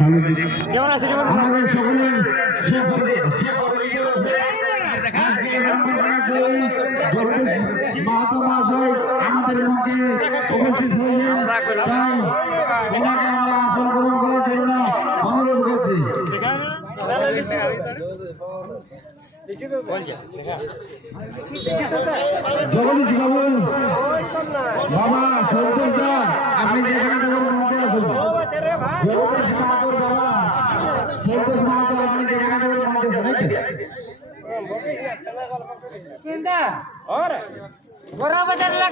কেমন আছে কেমন আমাদের সকলের আজকে আমাদের মধ্যে উপস্থিত হয়েছেন। তাই ওনাকে আমরা আসন গ্রহণ করার জন্য অনুরোধ করছি। জগদীশ বাবু বাবা সন্তোষ দা আপনি যেখানে দেবেন মধ্যে আসুন জগদীশ মাহাতোর বাবা সন্তোষ মাহাতো আপনি যেখানে দেবেন মধ্যে আসুন বড় বাজার লাগাচ্ছি লোর যে ফাঁক লাগা খতম হয়ে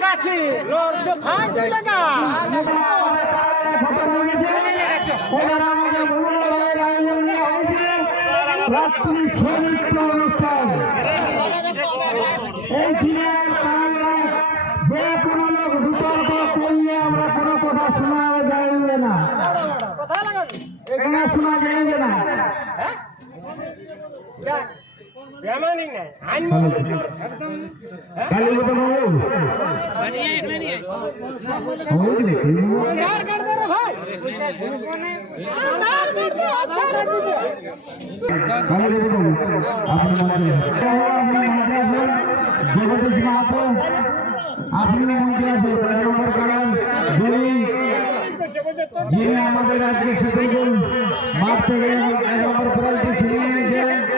গেছে ওনারা আমাদের মনোনয়নের আয়োজন নিয়ে হয়েছে রাত্রি সংগীত অনুষ্ঠান এই দিনের যে কোনো লোক বিতর্ক করলে আমরা কোনো কথা শোনা যাইবে না এখানে শোনা যাইবে না বেমানি নাই দে রে ভাই কালী মতো বাবু আপনি আমাদের আজকে সেতুল মাঠ থেকে এক নম্বর প্রাইজটি ছিনিয়ে নিয়েছেন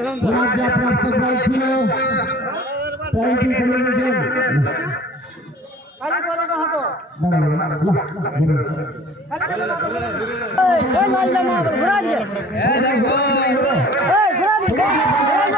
প্রাপ্ত প্রাইজ ছিল প্রাইজটি চলে গেছেন এই লাল জামা ঘুরা দিয়ে। ঘুরা দিয়ে।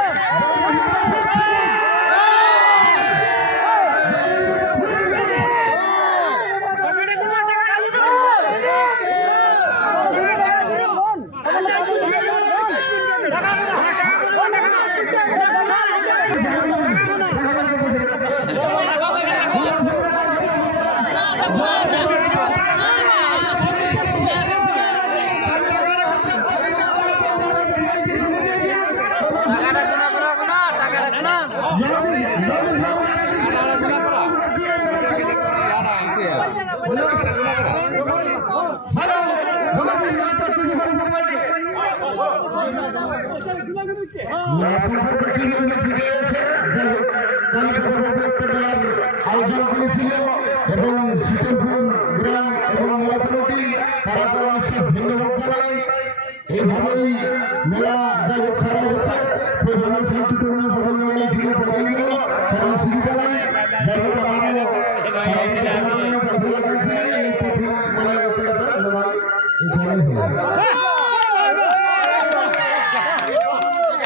আয়োজন করেছিল এবং শীতলপুর গ্রাম এবং মেলা কমিটি তারা তো বিশেষ ধন্যবাদ জানাই এইভাবেই মেলা যাই হোক সারা বছর সেইভাবে শান্তিপূর্ণ ভবন মেলায় ফিরে পড়ে গেল সারা সুবিধা নাই যাই হোক আমারও এই প্রথম মেলা লড়াই এখানেই হলো জগদীশ মাতা এক নম্বরে সুরে লাগাচ্ছে কোথায় লাগাচ্ছে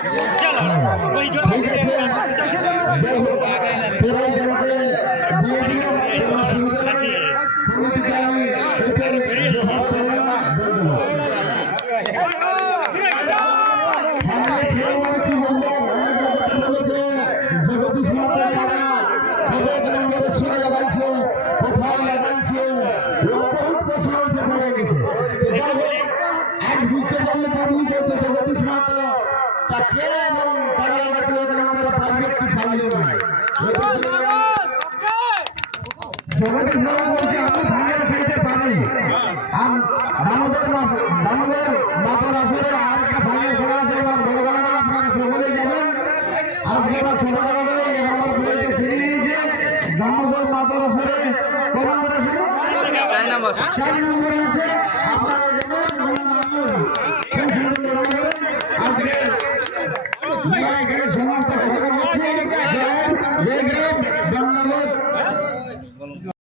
বহুত প্রশ্ন উঠে পড়ে গেছে যাই হোক, আজ বুঝতে পারলে পাবলিক হয়েছে জগদীশ মাতা তাকে এবং তারা লাগাতে এক নম্বরে প্রাইভেট কি জগদীশ বাবু বলছে আমি ভাঙে ফেলতে পারি। আম দামোদর মাতার আসরে আর একটা ভাঙে খেলা আছে এবার বড় আপনারা সকলেই যাবেন আর আমার ফিরে নিয়েছে দামোদর মাতার আসরে কোন নম্বর আছে চার নম্বরে আছে। আপনারা